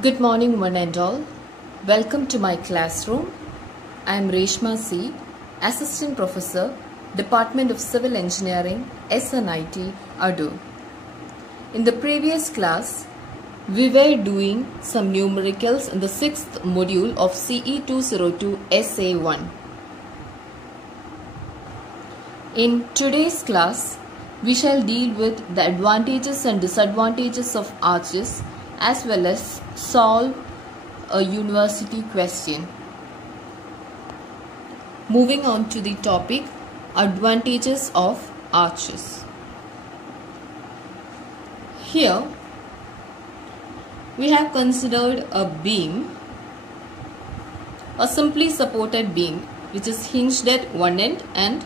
Good morning, one and all. Welcome to my classroom. I am Reshma C, Assistant Professor, Department of Civil Engineering, SNIT, Adur. In the previous class, we were doing some numericals in the 6th module of CE 202 SA1. In today's class, we shall deal with the advantages and disadvantages of arches as well as solve a university question. Moving on to the topic, advantages of arches. Here we have considered a beam, a simply supported beam which is hinged at one end and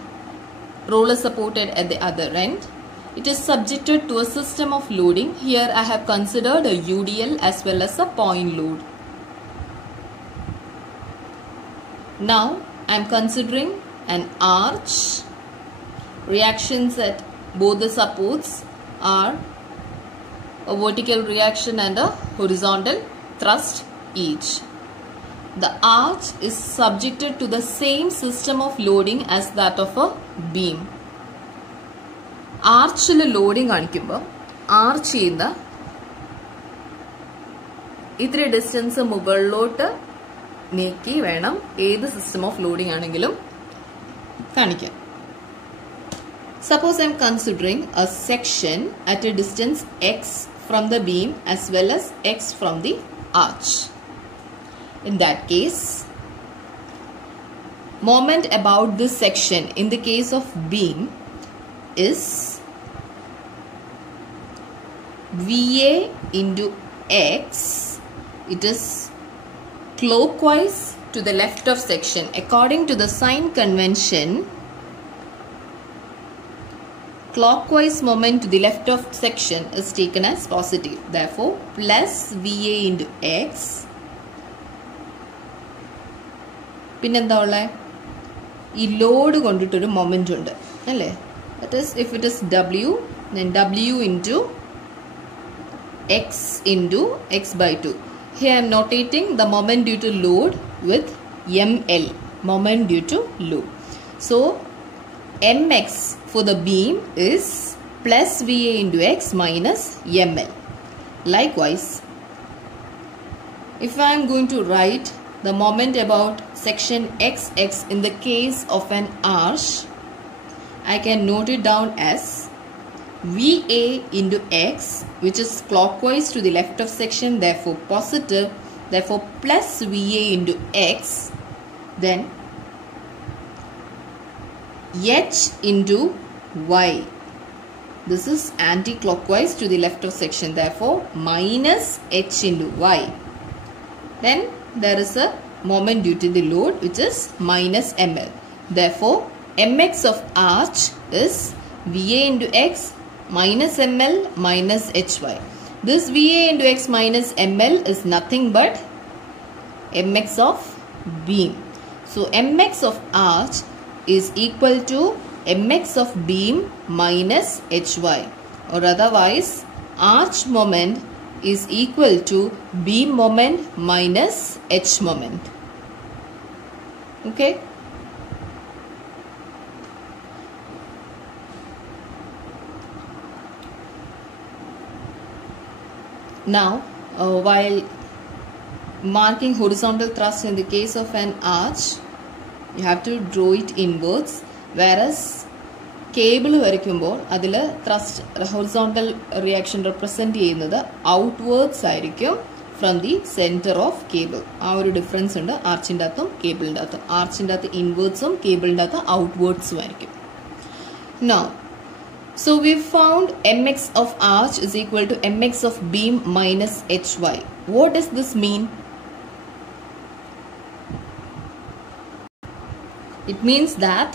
roller supported at the other end. It is subjected to a system of loading. Here I have considered a UDL as well as a point load. Now I am considering an arch. Reactions at both the supports are a vertical reaction and a horizontal thrust each. The arch is subjected to the same system of loading as that of a beam. ആർച്ചിൽ loading കാണിക്കുമ്പോൾ arch ചെയ്യുന്ന ഇത്തിരി distance മുകളിലോട്ട് നീക്കി വേണം ഏത് system of loading ആണെങ്കിലും കാണിക്കാൻ. Suppose I am considering a section at a distance x from the beam as well as x from the arch. In that case, moment about this section in the case of beam is VA into X. It is clockwise to the left of section. According to the sign convention, clockwise moment to the left of section is taken as positive. Therefore, plus VA into X. പിന്നെന്താ ഉള്ളത്? ഈ load കൊണ്ടിട്ടൊരു moment ഉണ്ട് അല്ലേ? That is, if it is W, then W into X into X by 2. Here I am notating the moment due to load with ML, moment due to load. So MX for the beam is plus VA into X minus ML. Likewise, if I am going to write the moment about section XX in the case of an arch, I can note it down as VA into X, which is clockwise to the left of section, therefore positive, therefore plus VA into X, then H into Y. This is anti-clockwise to the left of section, therefore minus H into Y. Then there is a moment due to the load which is minus ML. Therefore, MX of arch is VA into X minus ML minus HY. This VA into X minus ML is nothing but MX of beam. So MX of arch is equal to MX of beam minus HY, or otherwise arch moment is equal to beam moment minus H moment. Okay. Now, while marking horizontal thrust in the case of an arch, you have to draw it inwards, whereas cable വരയ്ക്കുമ്പോൾ അതിൽ thrust horizontal reaction represent ചെയ്യുന്നത് outwards ആയിരിക്കും from the center of cable. ആ ഒരു difference ഉണ്ട് ആർച്ചിൻ്റെ അകത്തും കേബിളിൻ്റെ അകത്തും. ആർച്ചിൻ്റെ അകത്ത് ഇൻവേർഡ്സും കേബിളിൻ്റെ അകത്ത് ഔട്ട്വേർഡ്സും ആയിരിക്കും. Now, so we found MX of arch is equal to MX of beam minus HY. What does this mean? It means that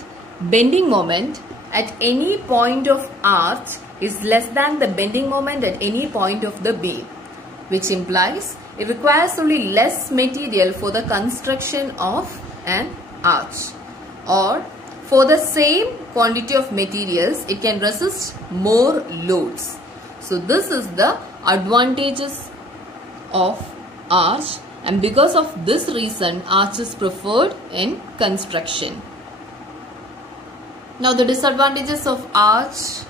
bending moment at any point of arch is less than the bending moment at any point of the beam, which implies it requires only less material for the construction of an arch, or for the same quantity of materials it can resist more loads. So this is the advantages of arch, and because of this reason arch is preferred in construction. Now the disadvantages of arch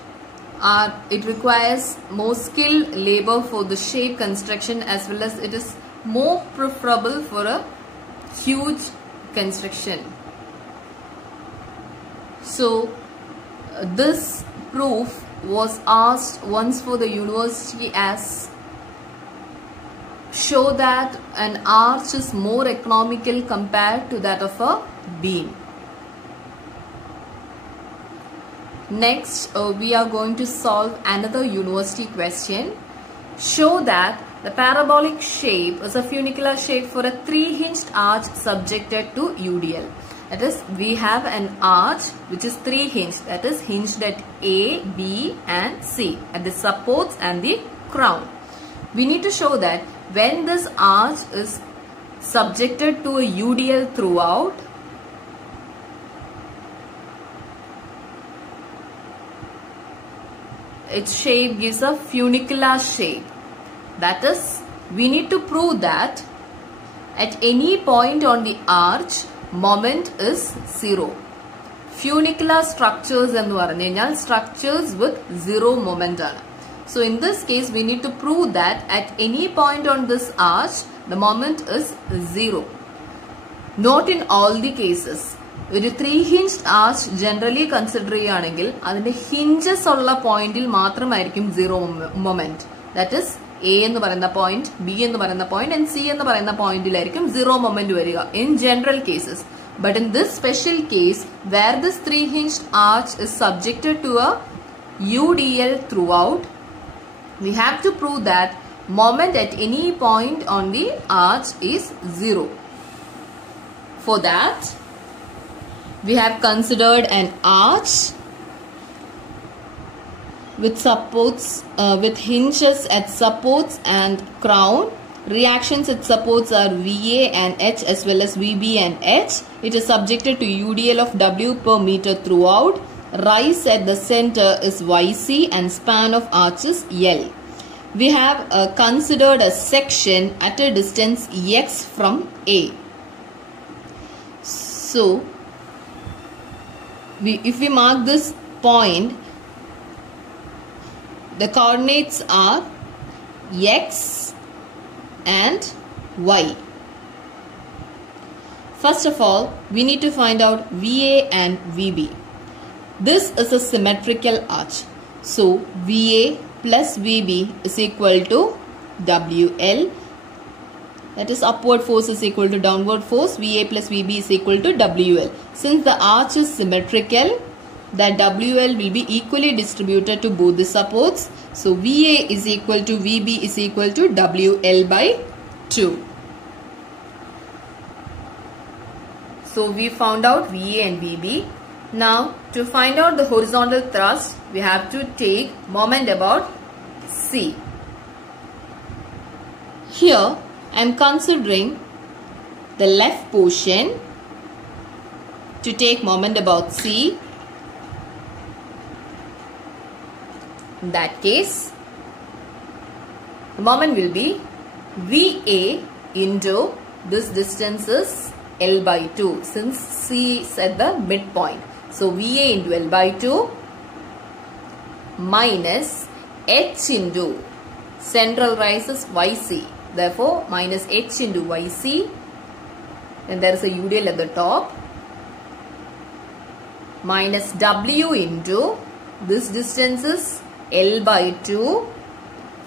are it requires more skilled labor for the shape construction, as well as it is more preferable for a huge construction. So this proof was asked once for the university as show that an arch is more economical compared to that of a beam. Next, we are going to solve another university question. Show that the parabolic shape is a funicular shape for a 3-hinged arch subjected to UDL. That is, we have an arch which is 3-hinged, that is hinged at A, B and C, at the supports and the crown. We need to show that when this arch is subjected to a UDL throughout, its shape gives a funicular shape. That is, we need to prove that at any point on the arch, moment is 0. Funicular structures ennu paranjal structures with 0 moment aanu. So in this case, we need to prove that at any point on this arch, the moment is 0. Not in all the cases. ഒരു 3-hinged arch generally consider ചെയ്യുകയാണെങ്കിൽ അതിന്റെ hinges ഉള്ള പോയിന്റിൽ മാത്രമായിരിക്കും 0 moment. That is, A എന്ന് പറയുന്ന point, B എന്ന് പറയുന്ന പോയിന്റ് and C എന്ന് പറയുന്ന പോയിന്റിലായിരിക്കും 0 moment വരിക in general cases. But in this special case, where this 3-hinged arch is subjected to a UDL throughout, we have to prove that moment at any point on the arch is 0. For that, we have considered an arch with supports, with hinges at supports and crown. Reactions at supports are VA and H as well as VB and H. It is subjected to UDL of W per meter throughout. Rise at the center is YC and span of arch is L. We have considered a section at a distance X from A. So, if we mark this point, the coordinates are X and Y. First of all, we need to find out VA and VB. This is a symmetrical arch. So, VA plus VB is equal to WL. That is, upward force is equal to downward force. VA plus VB is equal to WL. Since the arch is symmetrical, that WL will be equally distributed to both the supports. So, VA is equal to VB is equal to WL by 2. So, we found out VA and VB. Now, to find out the horizontal thrust, we have to take moment about C. Here, I am considering the left portion to take moment about C. In that case, the moment will be VA into this distance is L by 2 since C is at the midpoint. So, VA into L by 2 minus H into central rise is YC. Therefore, minus H into YC, and there is a UDL at the top, minus W into this distance is L by 2.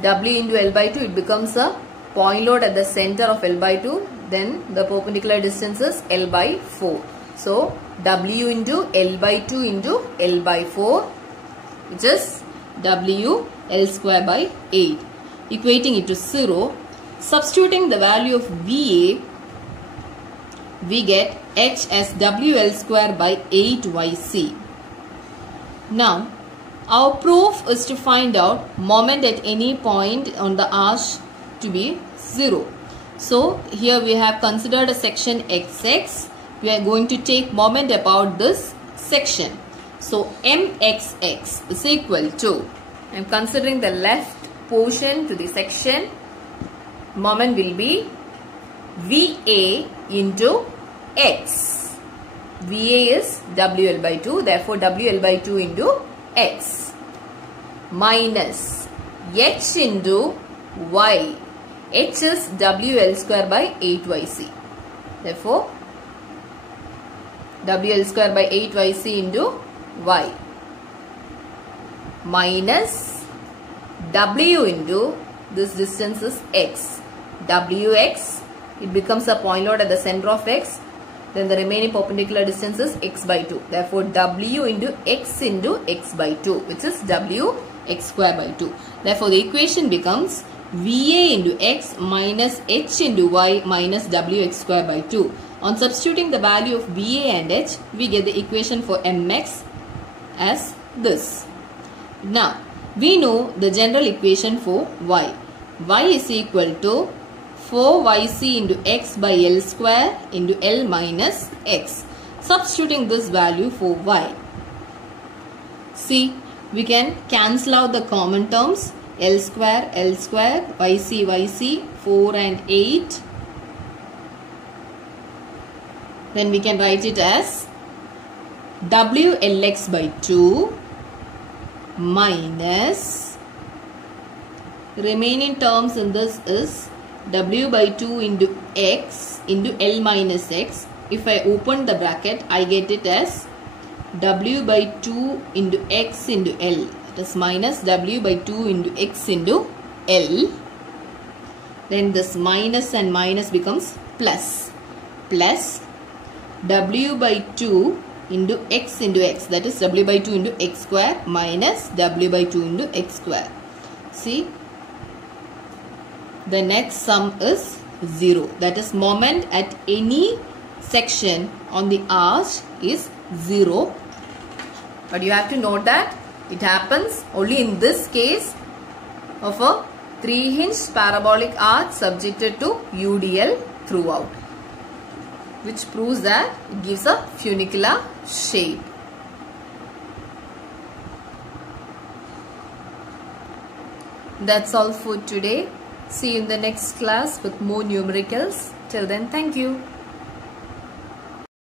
W into L by 2, it becomes a point load at the center of L by 2. Then the perpendicular distance is L by 4. So, W into L by 2 into L by 4, which is W L square by 8. Equating it to 0. Substituting the value of VA, we get H as WL square by 8YC. Now, our proof is to find out moment at any point on the arch to be 0. So, here we have considered a section XX. We are going to take moment about this section. So, MXX is equal to, I am considering the left portion to the section. Moment will be VA into X. VA is WL by 2. Therefore, WL by 2 into X. Minus H into Y. H is WL square by 8YC. Therefore, WL square by 8YC into Y. Minus W into, this distance is X. WX, it becomes a point load at the center of X. Then the remaining perpendicular distance is X by 2. Therefore, W into X by 2, which is W X square by 2. Therefore, the equation becomes VA into X minus H into Y minus WX square by 2. On substituting the value of VA and H, we get the equation for MX as this. Now, we know the general equation for Y. Y is equal to 4YC into X by L square into L minus X. Substituting this value for Y. See, we can cancel out the common terms. L square, YC, YC, 4 and 8. Then we can write it as WLX by 2 minus, remaining terms in this is W by 2 into X into L minus X. If I open the bracket, I get it as W by 2 into X into L. It is minus W by 2 into X into L. Then this minus and minus becomes plus. Plus W by 2 into X into X. That is W by 2 into X square minus W by 2 into X square. See, the next sum is 0. That is, moment at any section on the arch is 0. But you have to note that it happens only in this case of a 3-hinge parabolic arch subjected to UDL throughout, which proves that it gives a funicular shape. That's all for today. See you in the next class with more numericals. Till then, thank you.